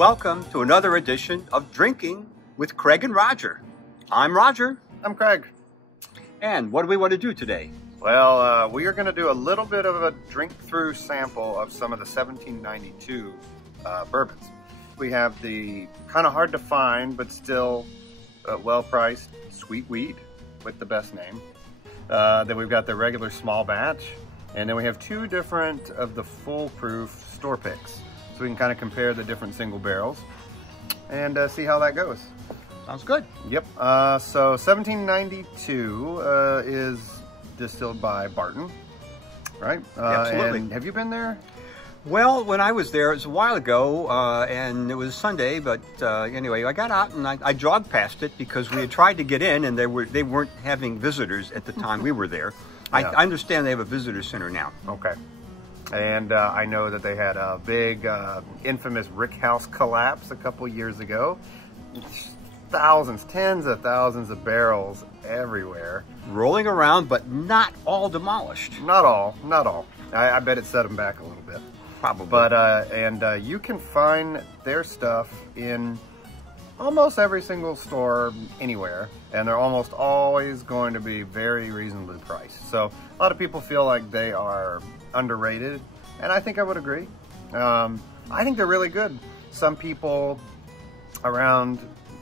Welcome to another edition of Drinking with Craig and Roger. I'm Roger. I'm Craig. And what do we want to do today? Well, we are going to do a little bit of a drink-through sample of some of the 1792 bourbons. We have the kind of hard to find, but still well-priced sweet wheat with the best name. Then we've got the regular small batch. And then we have two different of the foolproof store picks. So we can kind of compare the different single barrels and see how that goes. Sounds good. Yep. So 1792 is distilled by Bourbon, right? Absolutely. And have you been there? Well, when I was there, it was a while ago, and it was Sunday, but anyway, I got out and I jogged past it because we had tried to get in and they weren't having visitors at the time we were there. Yeah. I understand they have a visitor center now. Okay. And I know that they had a big, infamous Rick House collapse a couple years ago. Thousands, tens of thousands of barrels everywhere. Rolling around, but not all demolished. Not all, not all. I bet it set them back a little bit. Probably. But, you can find their stuff in almost every single store anywhere. And they're almost always going to be very reasonably priced. So a lot of people feel like they are underrated, and I think I would agree. I think they're really good. Some people around,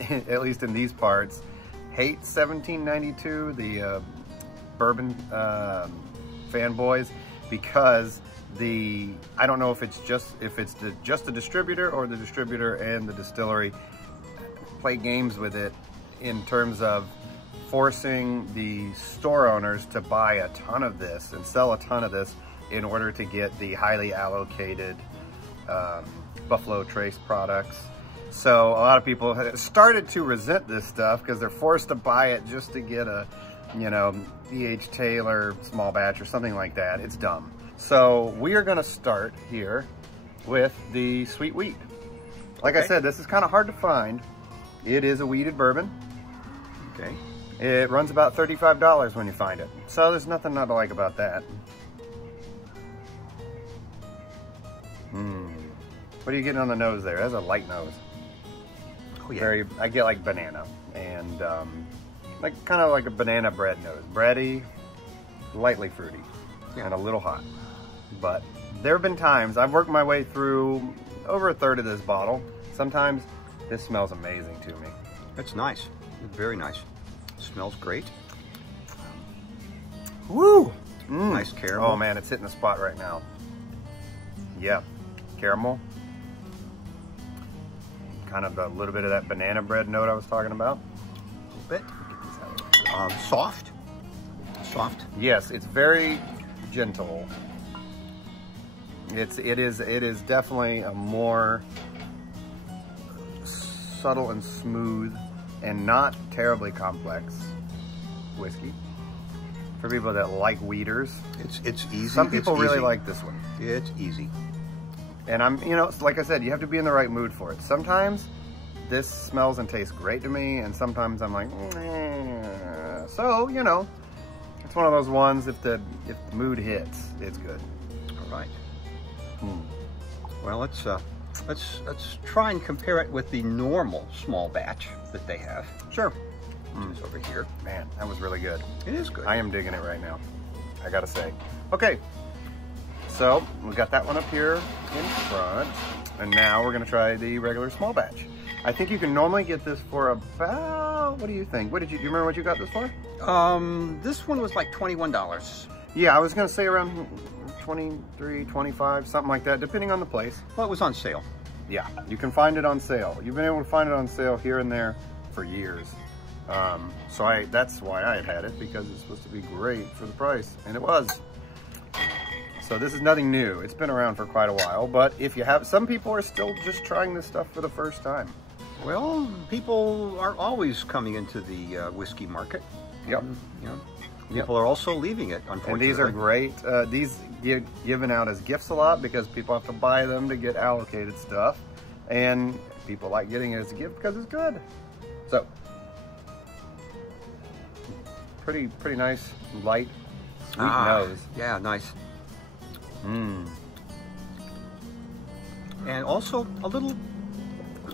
at least in these parts, hate 1792, the bourbon fanboys, because I don't know if it's just the distributor or the distributor and the distillery play games with it in terms of forcing the store owners to buy a ton of this and sell a ton of this in order to get the highly allocated Buffalo Trace products. So a lot of people have started to resent this stuff because they're forced to buy it just to get a, D.H. Taylor small batch or something like that. It's dumb. So we are gonna start here with the sweet wheat. Like I said, this is kind of hard to find. It is a wheated bourbon. Okay. It runs about $35 when you find it. So there's nothing not to like about that. What are you getting on the nose there? That's a light nose. Oh yeah. I get like banana and kind of like a banana bread nose. Bready, lightly fruity, and a little hot. But there have been times I've worked my way through over a third of this bottle. Sometimes this smells amazing to me. That's nice. Very nice. Smells great. Woo! Nice caramel. Oh man, it's hitting the spot right now. Yeah, caramel. Kind of a little bit of that banana bread note I was talking about. A little bit. Soft. Soft. Yes, it's very gentle. It is definitely a more subtle and smooth and not terribly complex whiskey for people that like wheaters. It's easy. Some people really like this one. It's easy. And like I said, you have to be in the right mood for it. Sometimes this smells and tastes great to me, and sometimes I'm like, so it's one of those ones. If the mood hits, it's good. All right. Well, let's try and compare it with the normal small batch that they have. Sure. Which is over here. Man, that was really good. It is good. I am digging it right now, I gotta say. Okay, so we got that one up here in front, and now we're gonna try the regular small batch. I think you can normally get this for about, what do you think? Do you remember what you got this for? This one was like $21. Yeah, I was gonna say around 23, 25, something like that, depending on the place. Well, it was on sale. Yeah, you can find it on sale. You've been able to find it on sale here and there for years. So that's why I had it, because it's supposed to be great for the price, and it was. So this is nothing new. It's been around for quite a while, but some people are still just trying this stuff for the first time. Well, people are always coming into the whiskey market. Yep. People are also leaving it, unfortunately. And these are great. These get given out as gifts a lot because people have to buy them to get allocated stuff. And people like getting it as a gift because it's good. So, pretty nice, light, sweet nose. Yeah, nice. And also a little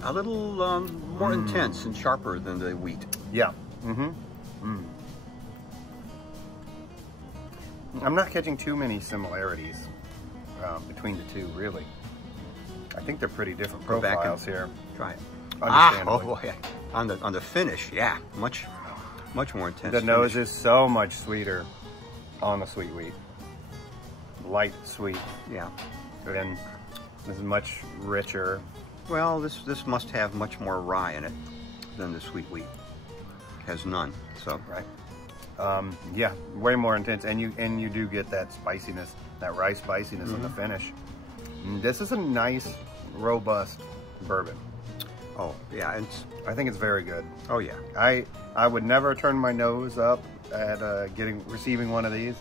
a little more intense and sharper than the wheat. Yeah. I'm not catching too many similarities between the two, really. I think they're pretty different profiles here. Try it. Understandably. Oh, yeah. On the finish, yeah, much more intense. The nose is so much sweeter on the sweet wheat. Light sweet. Yeah. And this is much richer. Well, this must have much more rye in it than the sweet wheat. Has none. So right. Yeah, way more intense, and you do get that spiciness, that rye spiciness in the finish. And this is a nice, robust bourbon. Oh yeah, I think it's very good. Oh yeah. I would never turn my nose up at receiving one of these,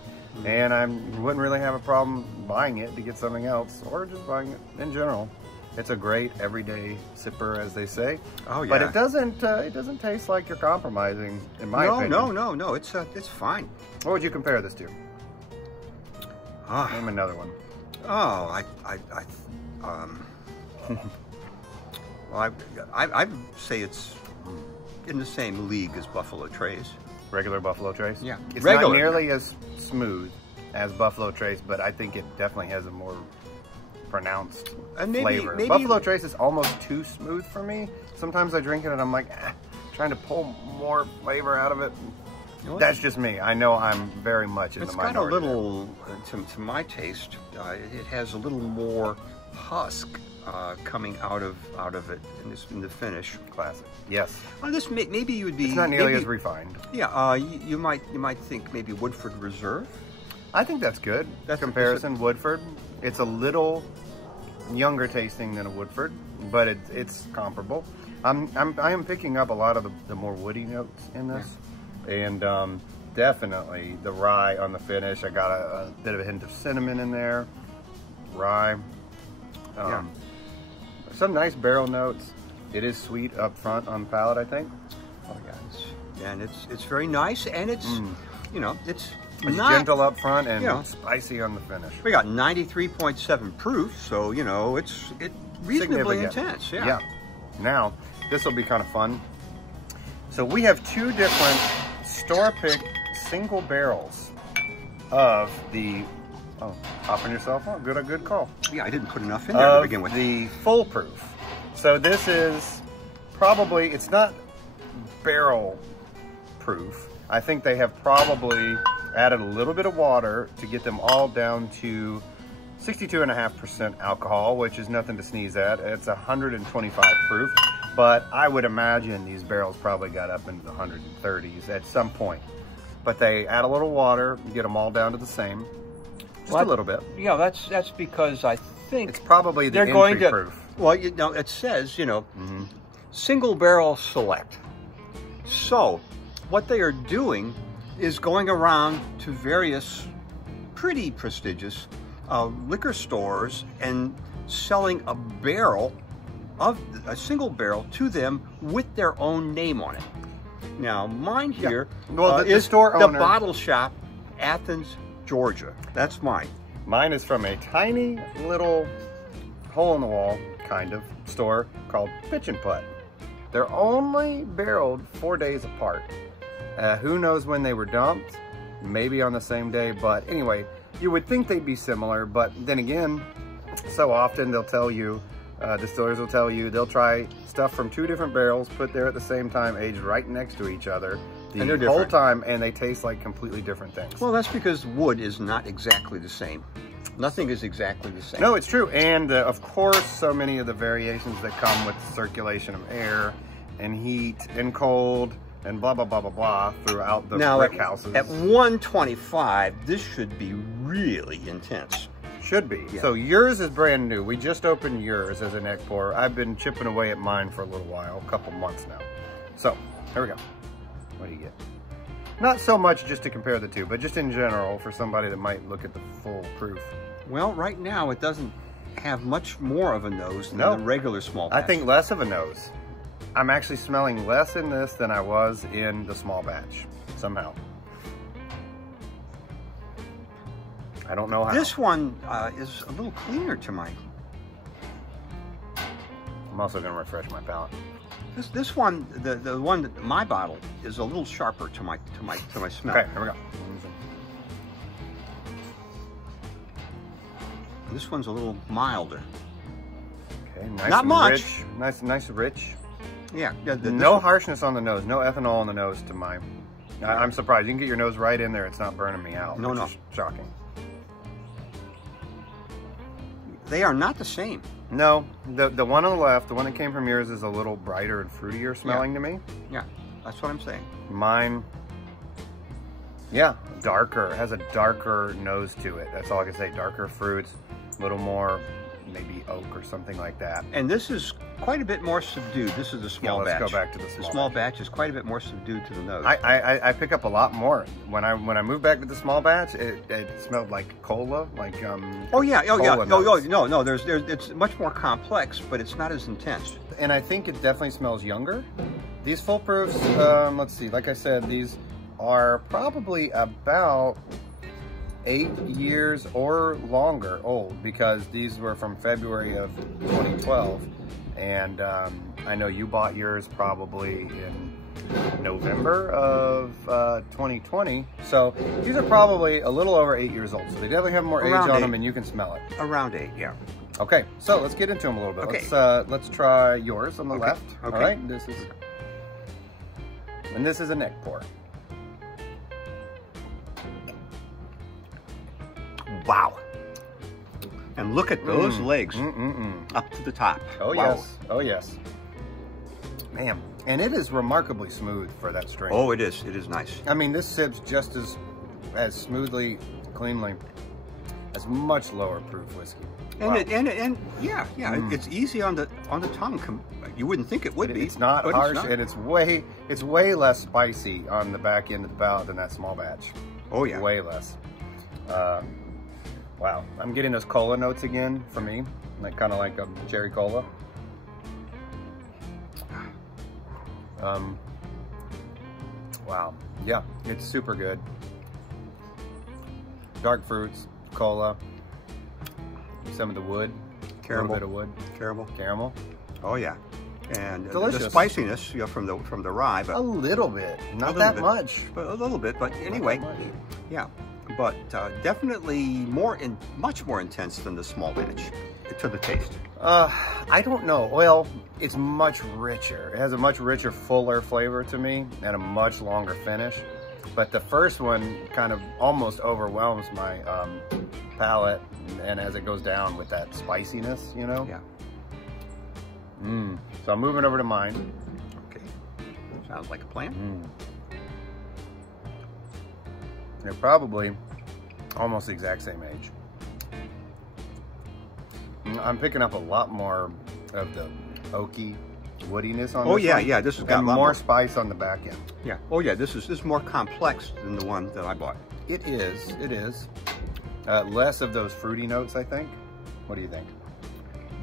and I wouldn't really have a problem buying it to get something else, or just buying it in general. It's a great everyday sipper, as they say. Oh yeah. But it doesn't taste like you're compromising, in my opinion. No. It's fine. What would you compare this to? Name another one. Oh, well, I say it's in the same league as Buffalo Trace. Regular Buffalo Trace? Yeah. It's not nearly as smooth as Buffalo Trace, but I think it definitely has a more pronounced flavor. Maybe Buffalo Trace is almost too smooth for me. Sometimes I drink it and I'm like, trying to pull more flavor out of it. You know, that's just me. I know I'm very much in the minority. It's got a little, to my taste, it has a little more husk coming out of it in the finish. Classic. Yes. This maybe you would be. It's not nearly as refined. Yeah. You might think maybe Woodford Reserve. I think that's good. That's comparison. Woodford. It's a little younger tasting than a Woodford, but it's comparable. I am picking up a lot of the more woody notes in this, and definitely the rye on the finish. I got a bit of a hint of cinnamon in there. Rye. Some nice barrel notes. It is sweet up front on the palate, I think. Oh yeah, and it's very nice, and it's it's gentle up front and spicy on the finish. We got 93.7 proof, so it's reasonably intense. Yeah. Now this will be kind of fun. So we have two different store-picked single barrels of the. Oh, hopping yourself on. Good call. Yeah, I didn't put enough in there to begin with. The full proof. So this is probably, it's not barrel proof. I think they have probably added a little bit of water to get them all down to 62.5% alcohol, which is nothing to sneeze at. It's 125 proof, but I would imagine these barrels probably got up into the 130s at some point. But they add a little water, get them all down to the same. Just a little bit. Yeah, that's because I think it's probably the entry proof. Well, it says, single barrel select. So, what they are doing is going around to various pretty prestigious liquor stores and selling a single barrel to them with their own name on it. Now, mine here is the Bottle Shop, Athens, Georgia. That's mine. Mine is from a tiny little hole-in-the-wall kind of store called Pitch and Putt. They're only barreled 4 days apart. Who knows when they were dumped? Maybe on the same day, but anyway, you would think they'd be similar, but then again, so often they'll tell you, distillers will tell you, they'll try stuff from two different barrels, put there at the same time, aged right next to each other, the whole time, and they taste like completely different things. Well, that's because wood is not exactly the same. Nothing is exactly the same. No, it's true. And of course, so many of the variations that come with circulation of air and heat and cold and blah, blah, blah, blah, blah throughout the brick houses. At 125, this should be really intense. Should be. Yeah. So yours is brand new. We just opened yours as a neck pour. I've been chipping away at mine for a little while, a couple months now. So, here we go. What do you get? Not so much just to compare the two, but just in general for somebody that might look at the full proof. Well, right now it doesn't have much more of a nose than the regular small batch. I think less of a nose. I'm actually smelling less in this than I was in the small batch, somehow. I don't know how. This one is a little cleaner to mine. I'm also going to refresh my palate. This one, the one that my bottle is a little sharper to my smell. Okay, here we go. This one's a little milder. Okay, nice Not and much. Rich. Nice, rich. Yeah. No harshness on the nose. No ethanol on the nose to mine. I'm surprised. You can get your nose right in there. It's not burning me out. No. Is shocking. They are not the same. No, the one on the left, the one that came from yours, is a little brighter and fruitier smelling to me. Yeah, that's what I'm saying. Mine, yeah, darker. It has a darker nose to it. That's all I can say. Darker fruits, a little more maybe oak or something like that. And this is quite a bit more subdued. This is the small batch. Let's go back to the small. The small batch is quite a bit more subdued to the nose. I pick up a lot more when I moved back to the small batch. It smelled like cola, like Oh yeah. notes. No. There's it's much more complex, but it's not as intense. And I think it definitely smells younger. These full proofs, let's see. Like I said, these are probably about 8 years or longer old, because these were from February of 2012. And I know you bought yours probably in November of 2020. So these are probably a little over 8 years old. So they definitely have more age on them, and you can smell it. Around 8, yeah. Okay, so let's get into them a little bit. Okay. Let's try yours on the left. Okay. All right, this is a neck pour. Wow. And look at those legs up to the top. Oh, wow. yes. Oh, yes. Man, and it is remarkably smooth for that strain. Oh, it is. It is nice. I mean, this sips just as smoothly, cleanly as much lower proof whiskey. And Wow. and yeah, it's easy on the tongue. You wouldn't think it would be. It's not but harsh, it's not. and it's way less spicy on the back end of the palate than that small batch. Oh yeah, Way less. Wow, I'm getting those cola notes again for me, like kind of like a cherry cola. Wow, yeah, it's super good. Dark fruits, cola, some of the wood, caramel, a little bit of wood, caramel. Oh yeah, and Delicious. the spiciness, from the rye, but A little bit, not little that bit. much. but a little bit. But anyway, Not that much. yeah, but definitely much more intense than the small batch to the taste. I don't know. Well, it's much richer. It has a much richer, fuller flavor to me and a much longer finish. But the first one kind of almost overwhelms my palate, and as it goes down with that spiciness, you know? Yeah. So I'm moving over to mine. Okay. Sounds like a plan. They're probably almost the exact same age. I'm picking up a lot more of the oaky woodiness on Oh this yeah, one, yeah. This has got and a lot more spice on the back end. Yeah. Oh yeah. This is more complex than the one that I bought. It is. It is. Less of those fruity notes, I think. What do you think?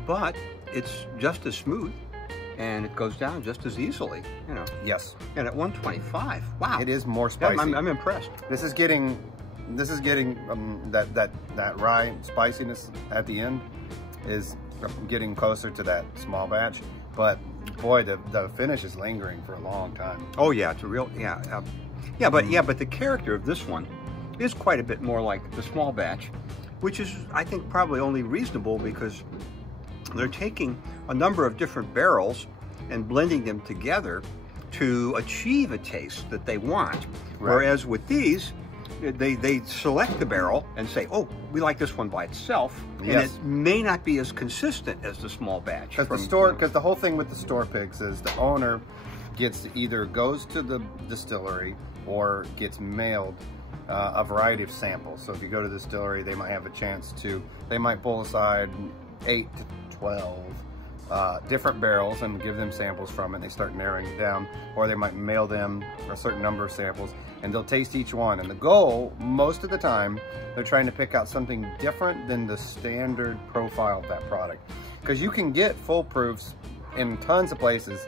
But it's just as smooth, and it goes down just as easily. You know. Yes. And at 125, wow. It is more Yeah, spicy. I'm impressed. This is getting that rye spiciness at the end is getting closer to that small batch, but boy, the finish is lingering for a long time. Oh yeah, it's a real but the character of this one is quite a bit more like the small batch, which is, I think, probably only reasonable because they're taking a number of different barrels and blending them together to achieve a taste that they want. Right. Whereas with these, they select the barrel and say, oh, we like this one by itself, and Yes. it may not be as consistent as the small batch. Because the whole thing with the store picks is the owner gets either goes to the distillery or gets mailed a variety of samples. So if you go to the distillery, they might have a chance they might pull aside 8 to 12 different barrels and give them samples from it, and they start narrowing it down, or they might mail them a certain number of samples and they'll taste each one. And the goal, most of the time, they're trying to pick out something different than the standard profile of that product. Because you can get full proofs in tons of places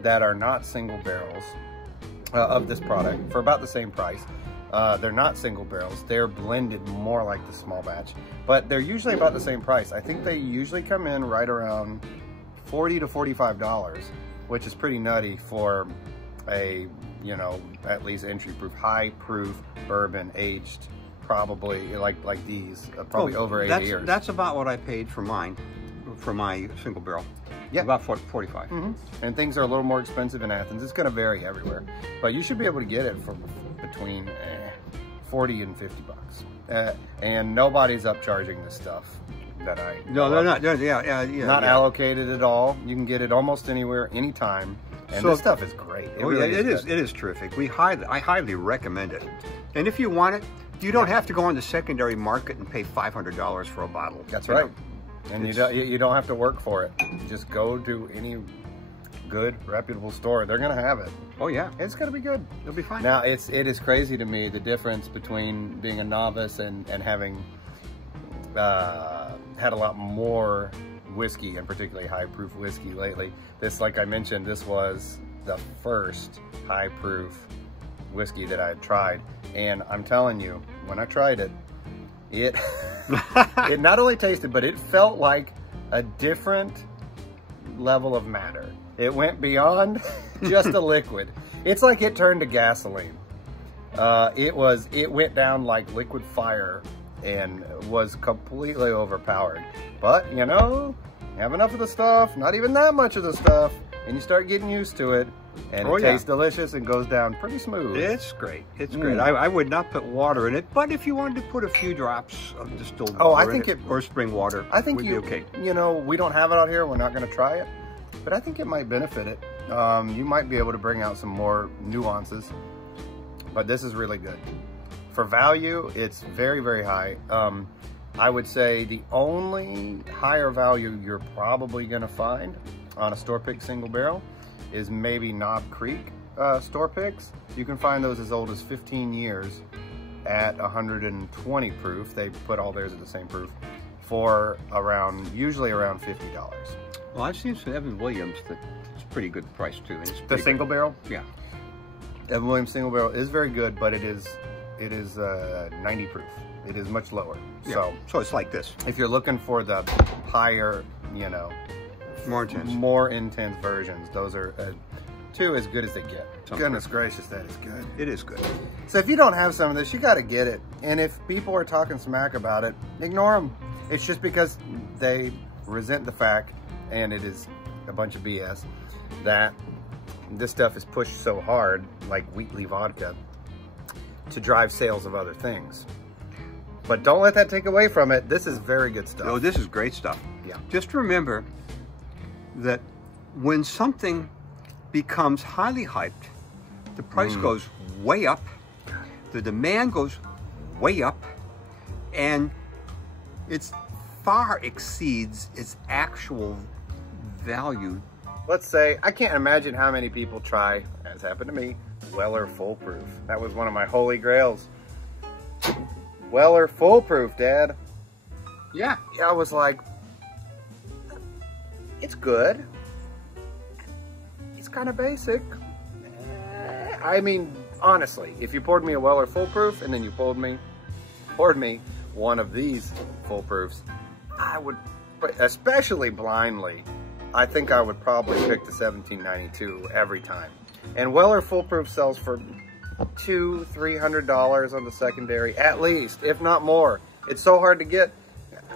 that are not single barrels of this product for about the same price. They're not single barrels. They're blended more like the small batch, but they're usually about the same price. I think they usually come in right around $40 to $45, which is pretty nutty for a, you know, at least entry proof, high proof bourbon aged probably like these, probably over 8 years. That's about what I paid for mine, for my single barrel. Yeah, about 45. And things are a little more expensive in Athens. It's going to vary everywhere, but you should be able to get it for between 40 and 50 bucks. And nobody's upcharging this stuff that I no, they're not. Yeah, not allocated at all. You can get it almost anywhere, anytime. And this stuff is great. It is terrific. I highly recommend it. And if you want it, you don't have to go on the secondary market and pay $500 for a bottle. That's right. And you don't have to work for it. Just go to any good, reputable store. They're going to have it. Oh, yeah. It's going to be good. It'll be fine. Now, it is crazy to me, the difference between being a novice and having had a lot more whiskey, and particularly high-proof whiskey lately. This, like I mentioned, this was the first high-proof whiskey that I had tried. And I'm telling you, when I tried it, it not only tasted, but it felt like a different level of matter. It went beyond just a liquid. It's like it turned to gasoline. It went down like liquid fire and was completely overpowered. But, you know, have enough of the stuff, not even that much of the stuff, and you start getting used to it, and it tastes delicious and goes down pretty smooth. It's great. It's great. I would not put water in it, but if you wanted to put a few drops of distilled water in it, or spring water, I think would be okay. You know, we don't have it out here. We're not going to try it, but I think it might benefit it. You might be able to bring out some more nuances, but this is really good. For value, it's very, very high. I would say the only higher value you're probably going to find on a store pick single barrel is maybe Knob Creek store picks. You can find those as old as 15 years at 120 proof. They put all theirs at the same proof for usually around $50. Well, I've seen some Evan Williams that's pretty good price too. The single barrel? Yeah. Evan Williams single barrel is very good, but it is 90 proof. It is much lower. Yeah. So it's like this. If you're looking for the higher, you know, more intense versions, those are two as good as they get. Goodness gracious, that is good. It is good. So if you don't have some of this, you got to get it. And if people are talking smack about it, ignore them. It's just because they resent the fact, and it is a bunch of BS, that this stuff is pushed so hard, like Wheatley vodka, to drive sales of other things. But don't let that take away from it. This is very good stuff. Oh, this is great stuff. Yeah. Just remember that when something becomes highly hyped, the price goes way up, the demand goes way up, and it far exceeds its actual value. Let's say, I can't imagine how many people try, as happened to me, Weller Full Proof. That was one of my holy grails. Weller Full Proof, Dad. Yeah, I was like, it's good. It's kind of basic. I mean, honestly, if you poured me a Weller Full Proof and then you poured me one of these Full Proofs, I would, especially blindly, I think I would probably pick the 1792 every time. And Weller Full Proof sells for $200–300 on the secondary, at least, if not more. It's so hard to get.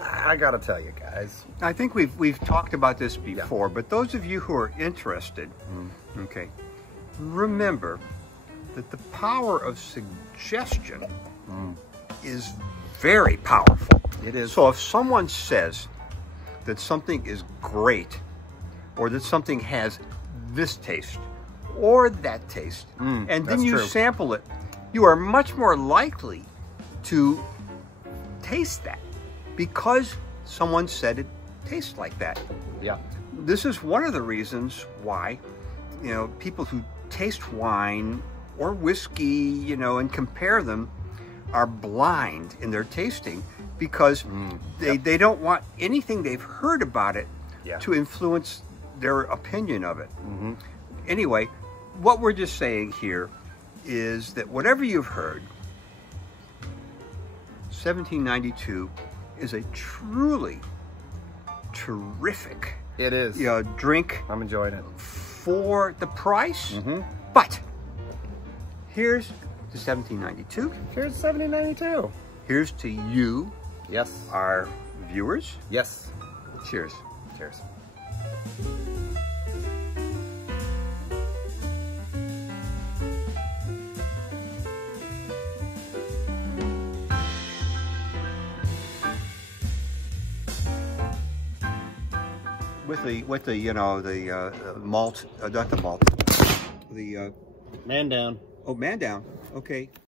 I gotta tell you guys. I think we've talked about this before, but those of you who are interested, okay, remember that the power of suggestion is very powerful. It is. So if someone says that something is great, or that something has this taste, or that taste, and then you sample it, you are much more likely to taste that because someone said it tastes like that. Yeah. This is one of the reasons why, you know, people who taste wine or whiskey, you know, and compare them are blind in their tasting because they don't want anything they've heard about it to influence their opinion of it. Anyway, what we're just saying here is that whatever you've heard, 1792 is a truly terrific It is. Drink. I'm enjoying it. For the price. Mm-hmm. But here's to 1792. Here's 1792. Here's to you, Yes. our viewers. Yes. Cheers. Cheers. With the you know the malt, not the malt, the Man down. oh, man down. Okay.